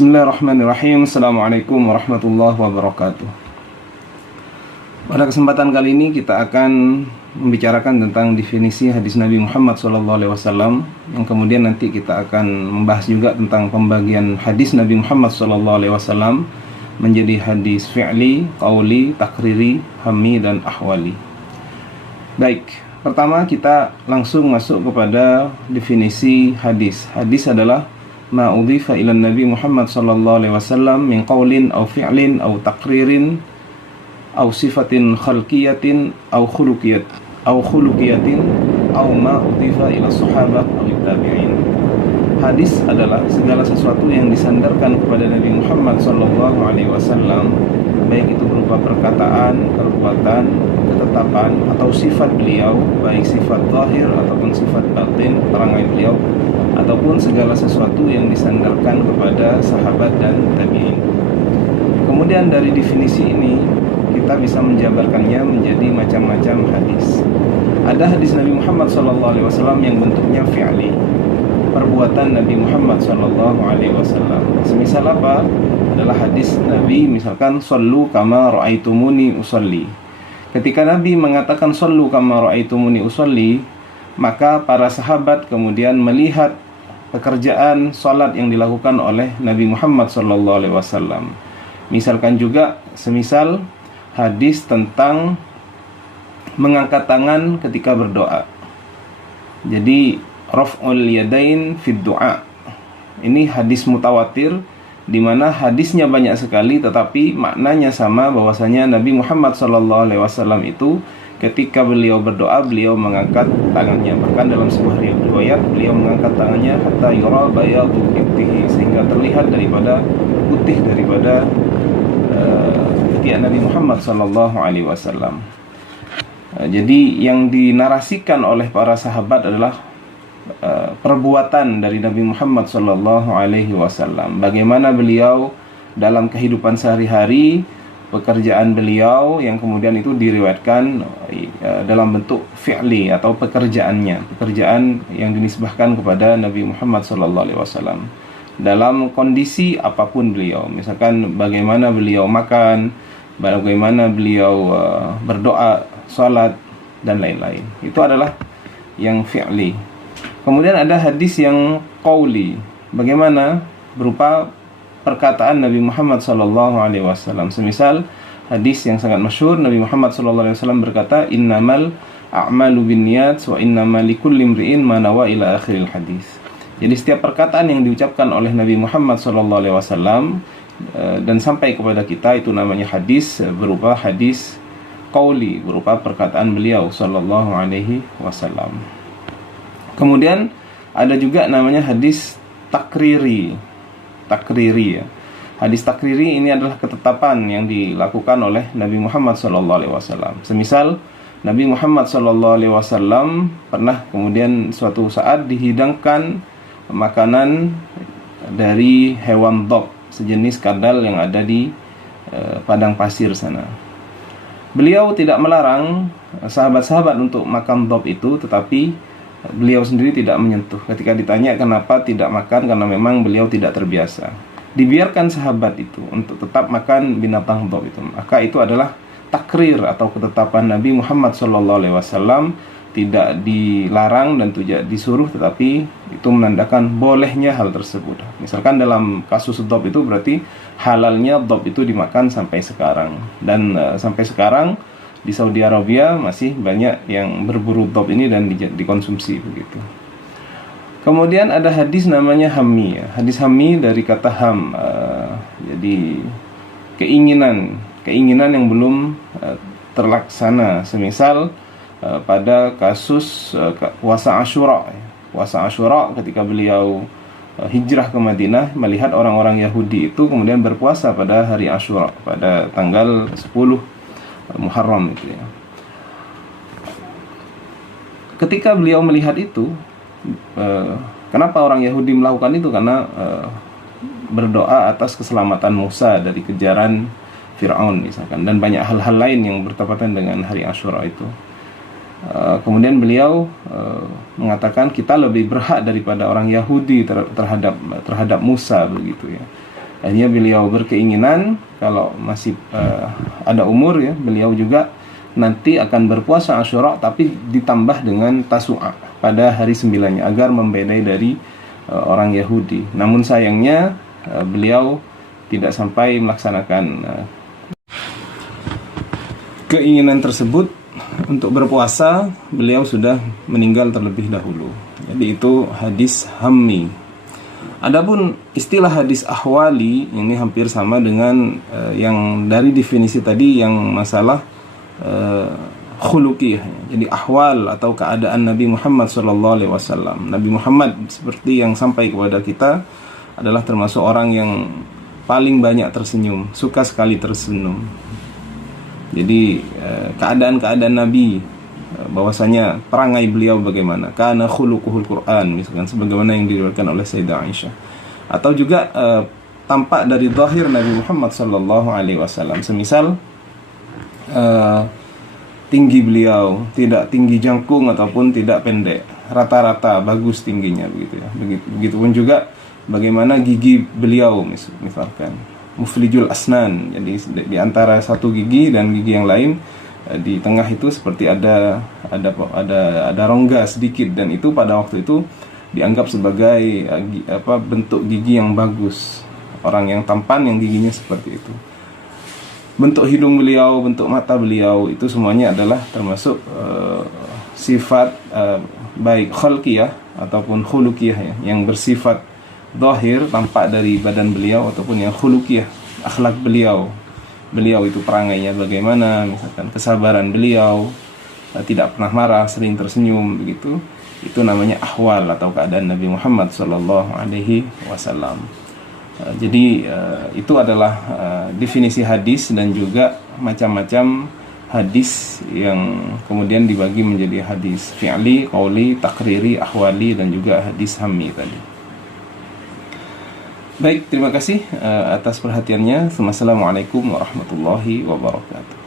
Bismillahirrahmanirrahim. Assalamualaikum warahmatullahi wabarakatuh. Pada kesempatan kali ini kita akan membicarakan tentang definisi hadis Nabi Muhammad SAW, yang kemudian nanti kita akan membahas juga tentang pembagian hadis Nabi Muhammad SAW menjadi hadis fi'li, qauli, takriri, hammi, dan ahwali. Baik, pertama kita langsung masuk kepada definisi hadis. Hadis adalah ma udhifa ila Nabi Muhammad sallallahu alaihi wasallam min qaulin aw fi'lin aw taqririn aw sifatin khalqiyatin aw khuluqiyatin aw ma udhifa ila sahabat aw tabi'in. Hadis adalah segala sesuatu yang disandarkan kepada Nabi Muhammad sallallahu alaihi wasallam, baik itu berupa perkataan, perbuatan, ketetapan atau sifat beliau, baik sifat zahir ataupun sifat batin, perangai beliau, ataupun segala sesuatu yang disandarkan kepada sahabat dan tabi'in. Kemudian dari definisi ini kita bisa menjabarkannya menjadi macam-macam hadis. Ada hadis Nabi Muhammad SAW yang bentuknya fi'li, perbuatan Nabi Muhammad SAW. Semisal apa? Adalah hadis Nabi misalkan sallu kama ra'aitumuni usolli. Ketika Nabi mengatakan sallu kama ra'aitumuni usolli, maka para sahabat kemudian melihat pekerjaan salat yang dilakukan oleh Nabi Muhammad SAW. Misalkan juga semisal hadis tentang mengangkat tangan ketika berdoa. Jadi raf'ul yadain fid du'a. Ini hadis mutawatir, di mana hadisnya banyak sekali tetapi maknanya sama, bahwasanya Nabi Muhammad SAW itu ketika beliau berdoa, beliau mengangkat tangannya. Bahkan dalam sebuah riwayat, beliau mengangkat tangannya hatta yura bayadu ibtihi, sehingga terlihat daripada putih daripada ketiak Nabi Muhammad SAW. Jadi yang dinarasikan oleh para sahabat adalah perbuatan dari Nabi Muhammad SAW. Bagaimana beliau dalam kehidupan sehari-hari, pekerjaan beliau yang kemudian itu diriwayatkan dalam bentuk fi'li atau pekerjaan yang dinisbahkan kepada Nabi Muhammad SAW dalam kondisi apapun beliau. Misalkan bagaimana beliau makan, bagaimana beliau berdoa, salat, dan lain-lain. Itu adalah yang fi'li. Kemudian ada hadis yang qauli, bagaimana berupa perkataan Nabi Muhammad SAW. Semisal hadis yang sangat masyhur, Nabi Muhammad SAW berkata, innamal a'malu binniyat wa innamal likulli imri'in ma nawa ila akhiril hadis. Jadi setiap perkataan yang diucapkan oleh Nabi Muhammad SAW dan sampai kepada kita, itu namanya hadis, berupa hadis qauli, berupa perkataan beliau sallallahu alaihi wasallam. Kemudian ada juga namanya hadis takriri ya. Hadis takriri ini adalah ketetapan yang dilakukan oleh Nabi Muhammad SAW. Semisal Nabi Muhammad SAW pernah kemudian suatu saat dihidangkan makanan dari hewan dhab, sejenis kadal yang ada di padang pasir sana. Beliau tidak melarang sahabat-sahabat untuk makan dhab itu, tetapi beliau sendiri tidak menyentuh. Ketika ditanya kenapa tidak makan, karena memang beliau tidak terbiasa. Dibiarkan sahabat itu untuk tetap makan binatang dhab itu. Maka itu adalah takrir atau ketetapan Nabi Muhammad SAW, tidak dilarang dan tidak disuruh, tetapi itu menandakan bolehnya hal tersebut. Misalkan dalam kasus dhab itu berarti halalnya dhab itu dimakan sampai sekarang. Dan sampai sekarang di Saudi Arabia masih banyak yang berburu dhab ini dan dikonsumsi begitu. Kemudian ada hadis namanya hammi ya. Hadis hammi dari kata ham, jadi keinginan yang belum terlaksana. Semisal pada kasus puasa Asyura. Puasa Asyura ketika beliau hijrah ke Madinah, melihat orang-orang Yahudi itu kemudian berpuasa pada hari Asyura, pada tanggal 10 Muharram itu ya. Ketika beliau melihat itu, kenapa orang Yahudi melakukan itu? Karena berdoa atas keselamatan Musa dari kejaran Fir'aun misalkan, dan banyak hal-hal lain yang bertepatan dengan hari Asyura itu. Kemudian beliau mengatakan kita lebih berhak daripada orang Yahudi terhadap Musa begitu ya. Akhirnya beliau berkeinginan kalau masih ada umur ya, beliau juga nanti akan berpuasa Asyura tapi ditambah dengan Tasu'a pada hari 9-nya agar membedai dari orang Yahudi. Namun sayangnya beliau tidak sampai melaksanakan keinginan tersebut untuk berpuasa. Beliau sudah meninggal terlebih dahulu. Jadi itu hadis hammi. Adapun istilah hadis ahwali ini hampir sama dengan yang dari definisi tadi yang masalah khuluqiyah. Jadi ahwal atau keadaan Nabi Muhammad SAW. Nabi Muhammad seperti yang sampai kepada kita adalah termasuk orang yang paling banyak tersenyum, suka sekali tersenyum. Jadi keadaan-keadaan Nabi, bahwasanya perangai beliau bagaimana, kana khuluquhul Quran, misalkan sebagaimana yang diriwayatkan oleh Sayyidah Aisyah. Atau juga tampak dari zahir Nabi Muhammad SAW, semisal tinggi beliau tidak tinggi jangkung ataupun tidak pendek, rata-rata bagus tingginya begitu ya. Begitupun juga bagaimana gigi beliau, misalkan muflijul asnan, jadi di antara satu gigi dan gigi yang lain di tengah itu seperti ada rongga sedikit, dan itu pada waktu itu dianggap sebagai bentuk gigi yang bagus. Orang yang tampan yang giginya seperti itu. Bentuk hidung beliau, bentuk mata beliau, itu semuanya adalah termasuk sifat baik khalqiyah ataupun khuluqiyah ya, yang bersifat zahir, tampak dari badan beliau, ataupun yang khuluqiyah, akhlak beliau itu perangainya bagaimana, misalkan kesabaran beliau, tidak pernah marah, sering tersenyum begitu. Itu namanya ahwal atau keadaan Nabi Muhammad SAW. Jadi itu adalah definisi hadis, dan juga macam-macam hadis yang kemudian dibagi menjadi hadis fi'li, qauli, takriri, ahwali, dan juga hadis hammi tadi. Baik, terima kasih atas perhatiannya. Assalamualaikum warahmatullahi wabarakatuh.